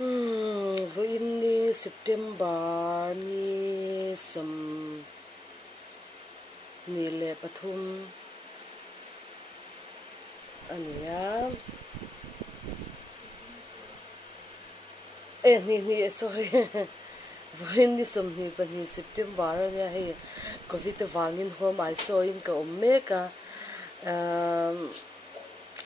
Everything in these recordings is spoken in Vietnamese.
Với in September ni som ni le pathum ania ni sorry với in som ni pa ni September ania he covid wangin home I saw in ka omeka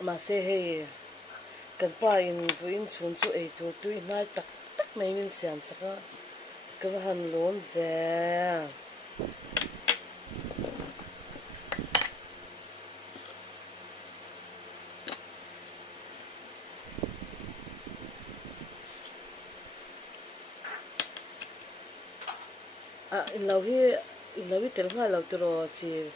mà se he kan pa in với in chun chu ei tur tu nai tak tak mai min sian saka ka han lon ve in lo hi tel nga lo tu ro chi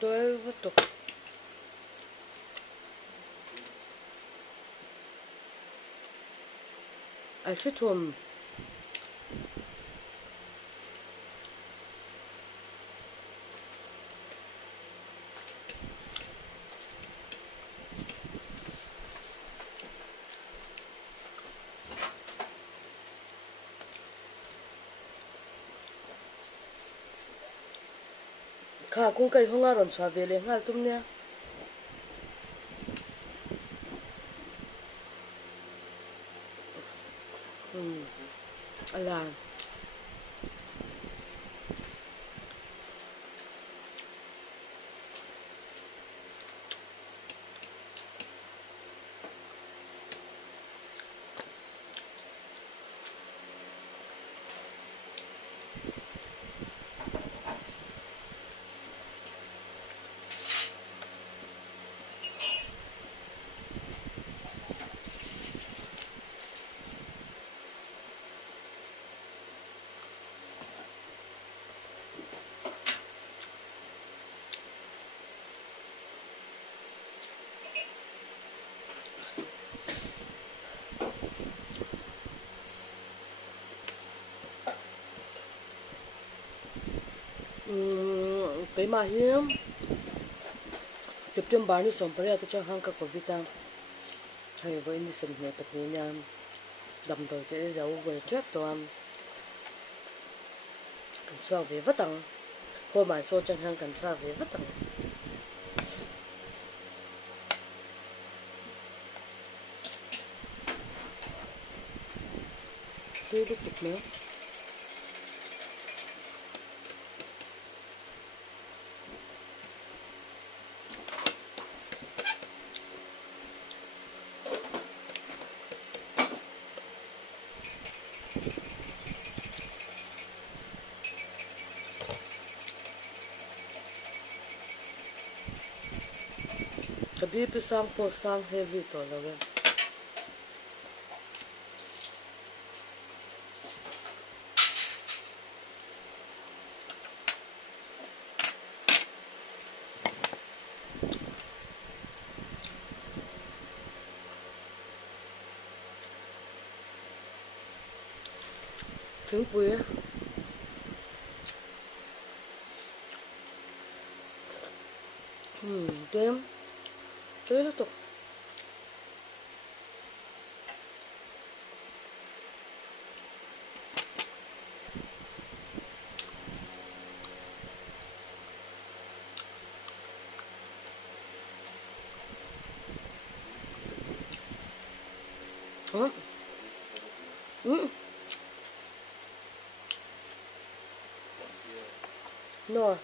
tôi vất tục ai chút thùm kha cũng cây không ngon xóa về liền ngal tum nha là cái mà hiếm September ni som pare ta chang hang ka covid ta hay với ni som ne pat ni nam đầm tôi cái dấu về trước to am kan chua về vất tang hôm mai so chang hang kan chua về vất tang tôi được tục nữa Kabi pisang po sang heavy to lagi. Thử bùi á. Đêm. Tới nó tục. Hả? No.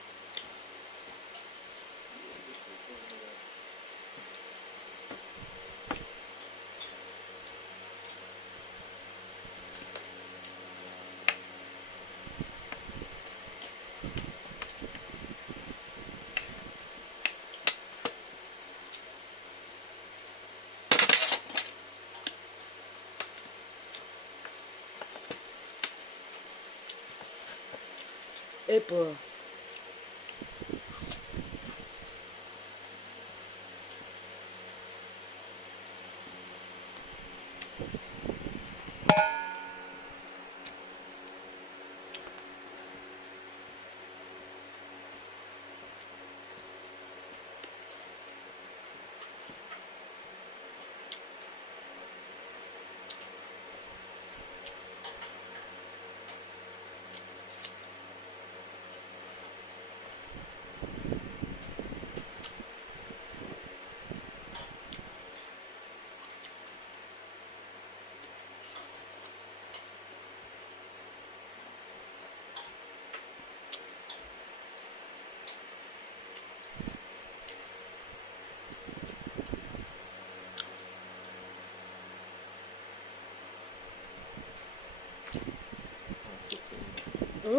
April.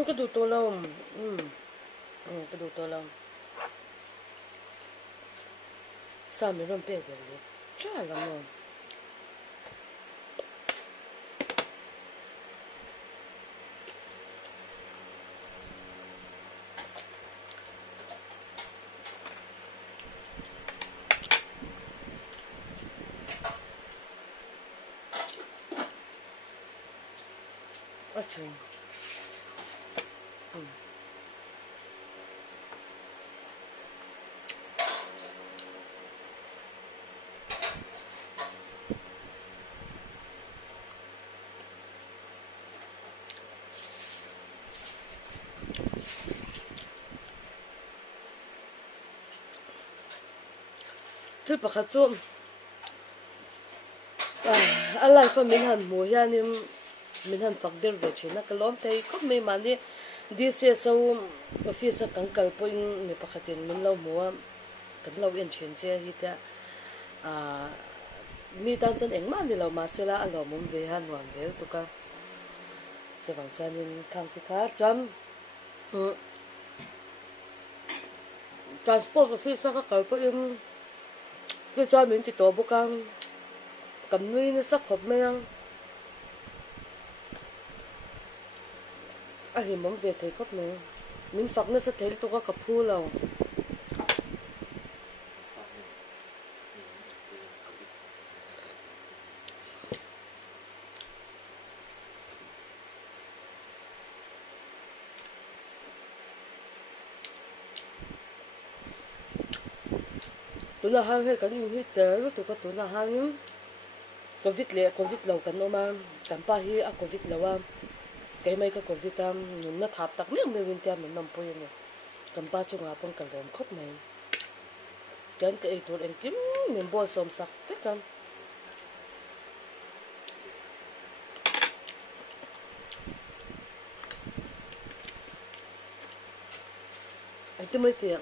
cái đồ to lâu cái đồ to lâu sao mình không biết cái gì chả lắm rồi trời thứ bạc hạt trộm Allah fa min han mo hianin min han fakder ve china kalom thei khop me mani dise so office kan kal poin me pakhatin min lo mo kan lo en chen che hi ta mi tan chen engma ni lo ma sela alo mum ve han wan vel tuka chawang chanin khang pi kha cham transport office ka kal poin cái cho mình thì tổ bộ cam cầm nuôi nó sắc hộp mấy ăn thì mắm về thấy khóc mấy mình phật nó sẽ thấy tôi có cặp phu lâu tôi là hàng hay cái gì hết té lúc tôi có tôi là hàng covid lệ covid lâu cái nó mà cảm ba hi covid lâu à cái mấy cái covid nó tháp tắc miếng mình tiêm mình nằm bôi này cảm ba chung à phong cảnh gồm khóc này cái tôi anh kiếm mình bôi xôm sặc cái cam anh tôi mới tiệm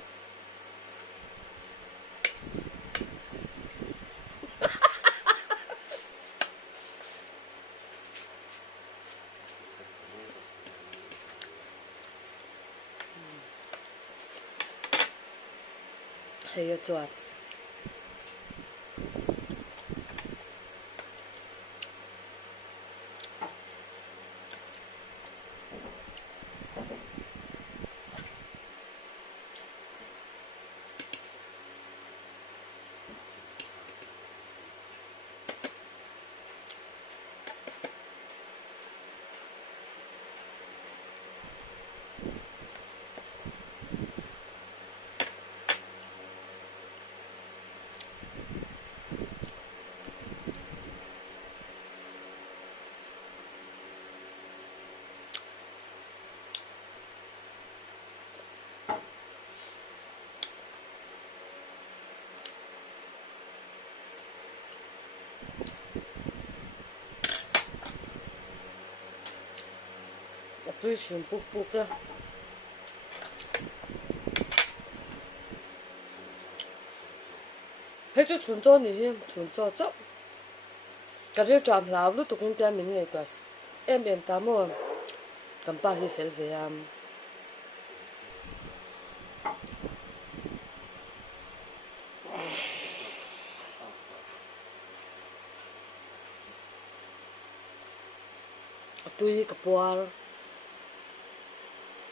hay cho tôi xin bút bút ra hết cho chuẩn cho nè chuẩn cho chắc cái điều chạm lão lúc tụi con tiền mình ngày cả em tám mà cầm ba hi fel về tôi cặp bò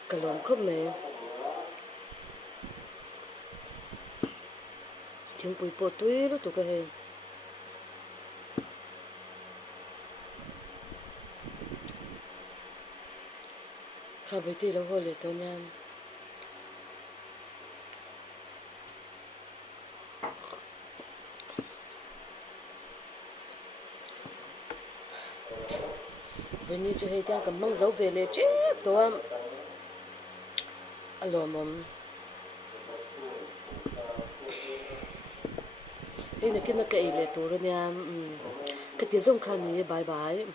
cái lồng khớp này tiếng bụi bò tôi lúc tụi cái hình khá bấy tí đâu hồi lệ tôi nha với như cho hay đang cầm măng dấu về lệ chết tôi alo mầm hey na kina ka ile to ro nya ka ti zong khan ni bye bye